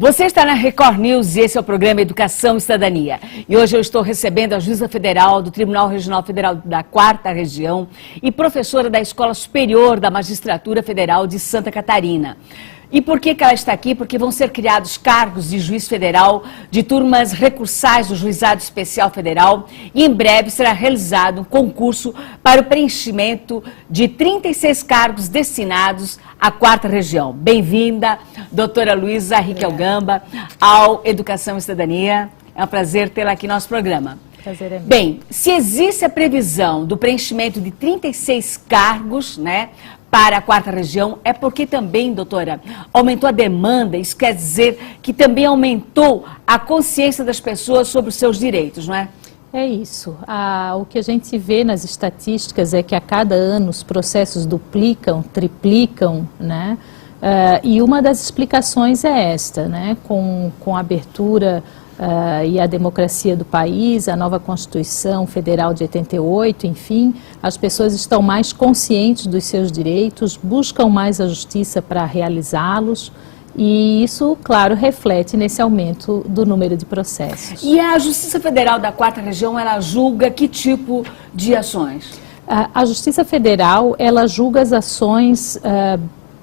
Você está na Record News e esse é o programa Educação e Cidadania. E hoje eu estou recebendo a juíza federal do Tribunal Regional Federal da 4ª Região e professora da Escola Superior da Magistratura Federal de Santa Catarina. E por que ela está aqui? Porque vão ser criados cargos de juiz federal, de turmas recursais do Juizado Especial Federal e em breve será realizado um concurso para o preenchimento de 36 cargos destinados à 4ª Região. Bem-vinda, doutora Luísa Riquel Gamba, ao Educação e Cidadania. É um prazer tê-la aqui no nosso programa. Prazer é meu. Bem, se existe a previsão do preenchimento de 36 cargos, né, para a 4ª Região, é porque também, doutora, aumentou a demanda, isso quer dizer que também aumentou a consciência das pessoas sobre os seus direitos, não é? É isso. O que a gente vê nas estatísticas é que a cada ano os processos duplicam, triplicam, né? E uma das explicações é esta, né? Com a abertura e a democracia do país, a nova Constituição Federal de 88, enfim, as pessoas estão mais conscientes dos seus direitos, buscam mais a justiça para realizá-los e isso, claro, reflete nesse aumento do número de processos. E a Justiça Federal da 4ª Região, ela julga que tipo de ações? A Justiça Federal, ela julga as ações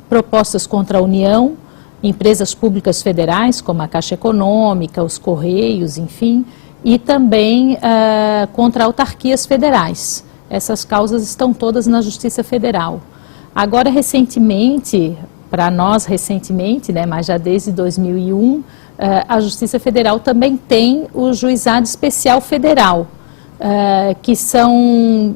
propostas contra a União, empresas públicas federais, como a Caixa Econômica, os Correios, enfim, e também contra autarquias federais. Essas causas estão todas na Justiça Federal. Agora, recentemente, para nós recentemente, né, mas já desde 2001, a Justiça Federal também tem o Juizado Especial Federal, que são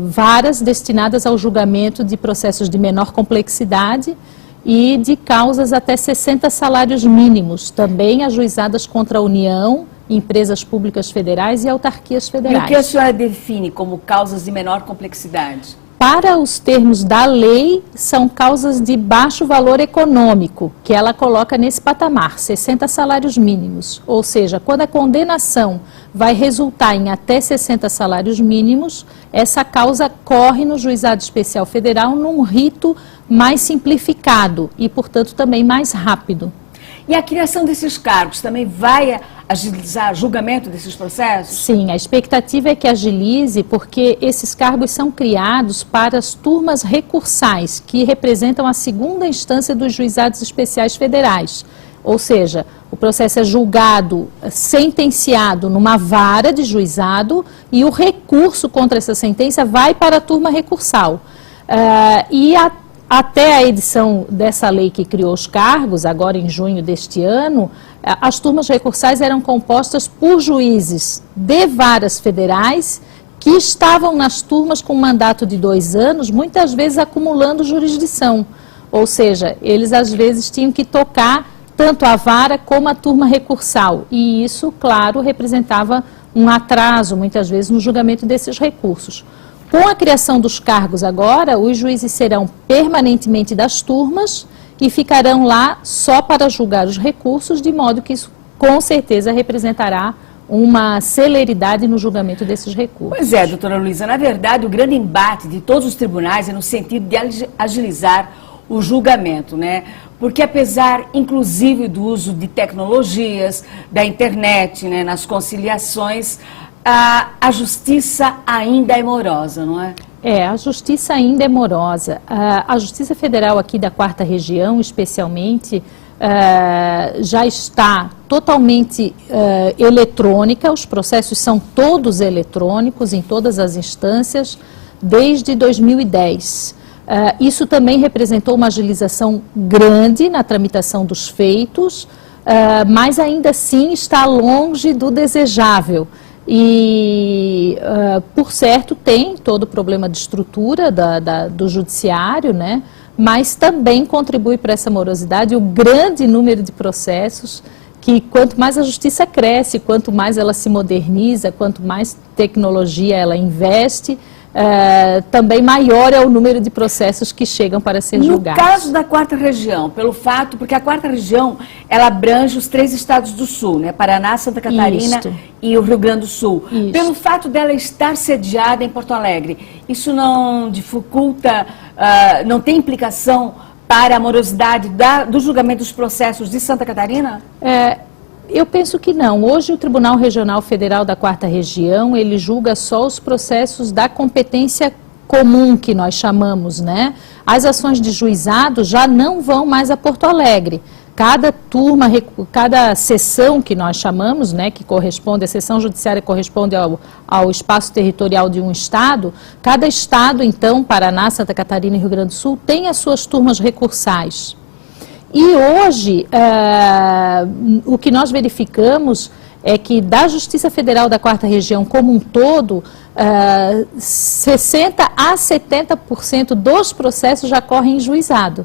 varas destinadas ao julgamento de processos de menor complexidade e de causas até 60 salários mínimos, também ajuizadas contra a União, empresas públicas federais e autarquias federais. E o que a senhora define como causas de menor complexidade? Para os termos da lei, são causas de baixo valor econômico, que ela coloca nesse patamar, 60 salários mínimos. Ou seja, quando a condenação vai resultar em até 60 salários mínimos, essa causa corre no Juizado Especial Federal num rito mais simplificado e, portanto, também mais rápido. E a criação desses cargos também vai agilizar o julgamento desses processos? Sim, a expectativa é que agilize, porque esses cargos são criados para as turmas recursais, que representam a segunda instância dos juizados especiais federais. Ou seja, o processo é julgado, sentenciado numa vara de juizado e o recurso contra essa sentença vai para a turma recursal. Até a edição dessa lei que criou os cargos, agora em junho deste ano, as turmas recursais eram compostas por juízes de varas federais que estavam nas turmas com mandato de 2 anos, muitas vezes acumulando jurisdição. Ou seja, eles às vezes tinham que tocar tanto a vara como a turma recursal. E isso, claro, representava um atraso, muitas vezes, no julgamento desses recursos. Com a criação dos cargos agora, os juízes serão permanentemente das turmas e ficarão lá só para julgar os recursos, de modo que isso com certeza representará uma celeridade no julgamento desses recursos. Pois é, doutora Luísa, na verdade o grande embate de todos os tribunais é no sentido de agilizar o julgamento, né? Porque apesar, inclusive, do uso de tecnologias, da internet, né, nas conciliações, a justiça ainda é morosa, não é? A justiça ainda é morosa. A Justiça Federal aqui da 4ª Região, especialmente, já está totalmente eletrônica, os processos são todos eletrônicos em todas as instâncias desde 2010. Isso também representou uma agilização grande na tramitação dos feitos, mas ainda assim está longe do desejável. E, por certo, tem todo o problema de estrutura do judiciário, né? Mas também contribui para essa morosidade o grande número de processos que, quanto mais a justiça cresce, quanto mais ela se moderniza, quanto mais tecnologia ela investe, também maior é o número de processos que chegam para ser julgados. No caso da 4ª Região, porque a 4ª Região, ela abrange os 3 estados do Sul, né? Paraná, Santa Catarina e o Rio Grande do Sul. Pelo fato dela estar sediada em Porto Alegre, isso não dificulta, não tem implicação atrapalha a morosidade do julgamento dos processos de Santa Catarina? Eu penso que não. Hoje o Tribunal Regional Federal da 4ª Região, ele julga só os processos da competência comum, que nós chamamos, né? As ações de juizado já não vão mais a Porto Alegre. Cada turma, cada sessão que nós chamamos, né, que corresponde, a sessão judiciária corresponde ao espaço territorial de um estado, cada estado, então, Paraná, Santa Catarina e Rio Grande do Sul, tem as suas turmas recursais. E hoje, o que nós verificamos é que da Justiça Federal da 4ª Região como um todo, 60% a 70% dos processos já correm em juizado.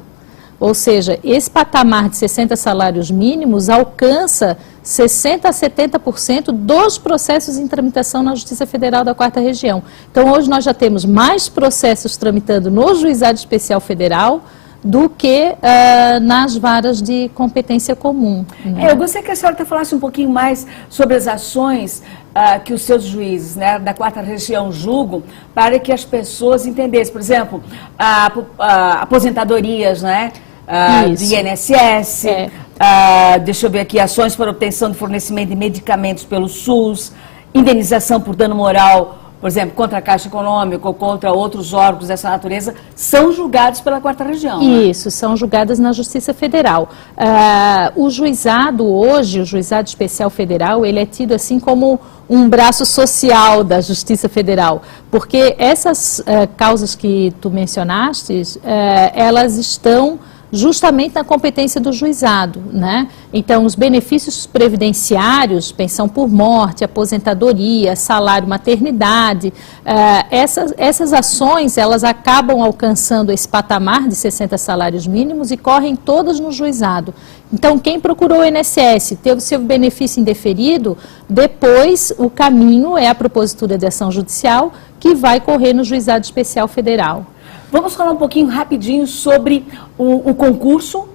Ou seja, esse patamar de 60 salários mínimos alcança 60% a 70% dos processos em tramitação na Justiça Federal da 4ª Região. Então, hoje nós já temos mais processos tramitando no Juizado Especial Federal do que nas varas de competência comum. Né? Eu gostaria que a senhora falasse um pouquinho mais sobre as ações que os seus juízes, né, da 4ª Região julgam, para que as pessoas entendessem. Por exemplo, aposentadorias, né? Do INSS, deixa eu ver aqui, ações para obtenção de fornecimento de medicamentos pelo SUS, indenização por dano moral, por exemplo, contra a Caixa Econômica ou contra outros órgãos dessa natureza, são julgados pela 4ª Região. Isso, são julgadas na Justiça Federal. O juizado hoje, o Juizado Especial Federal, ele é tido assim como um braço social da Justiça Federal, porque essas causas que tu mencionaste, elas estão justamente na competência do juizado, né? Então, os benefícios previdenciários, pensão por morte, aposentadoria, salário maternidade, essas ações, elas acabam alcançando esse patamar de 60 salários mínimos e correm todas no juizado. Então, quem procurou o INSS, teve o seu benefício indeferido, depois o caminho é a propositura de ação judicial que vai correr no Juizado Especial Federal. Vamos falar um pouquinho rapidinho sobre o concurso,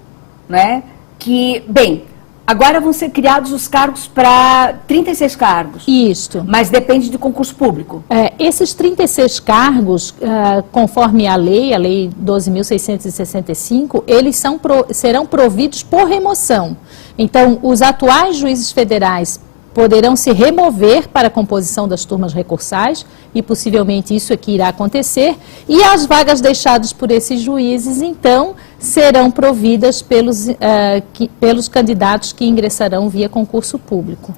né? Que, bem, agora vão ser criados os cargos para 36 cargos. Isto. Mas depende de concurso público. Esses 36 cargos, conforme a lei 12.665, eles serão providos por remoção. Então, os atuais juízes federais poderão se remover para a composição das turmas recursais, e possivelmente isso é que irá acontecer, e as vagas deixadas por esses juízes, então, serão providas pelos candidatos que ingressarão via concurso público.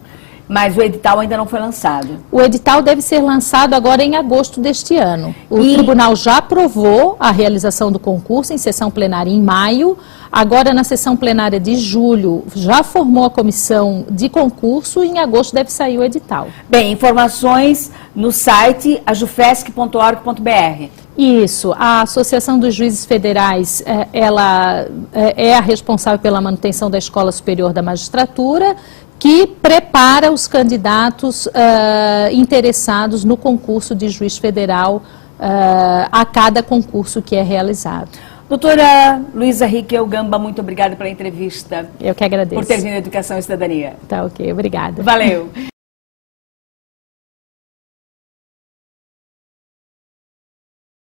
Mas o edital ainda não foi lançado. O edital deve ser lançado agora em agosto deste ano. O tribunal já aprovou a realização do concurso em sessão plenária em maio. Agora, na sessão plenária de julho, já formou a comissão de concurso e em agosto deve sair o edital. Bem, informações no site ajufesc.org.br. Isso, a Associação dos Juízes Federais, ela é a responsável pela manutenção da Escola Superior da Magistratura, que prepara os candidatos interessados no concurso de juiz federal a cada concurso que é realizado. Doutora Luísa Rickel Gamba, muito obrigada pela entrevista. Eu que agradeço. Por ter vindo à Educação e Cidadania. Tá ok, obrigada. Valeu.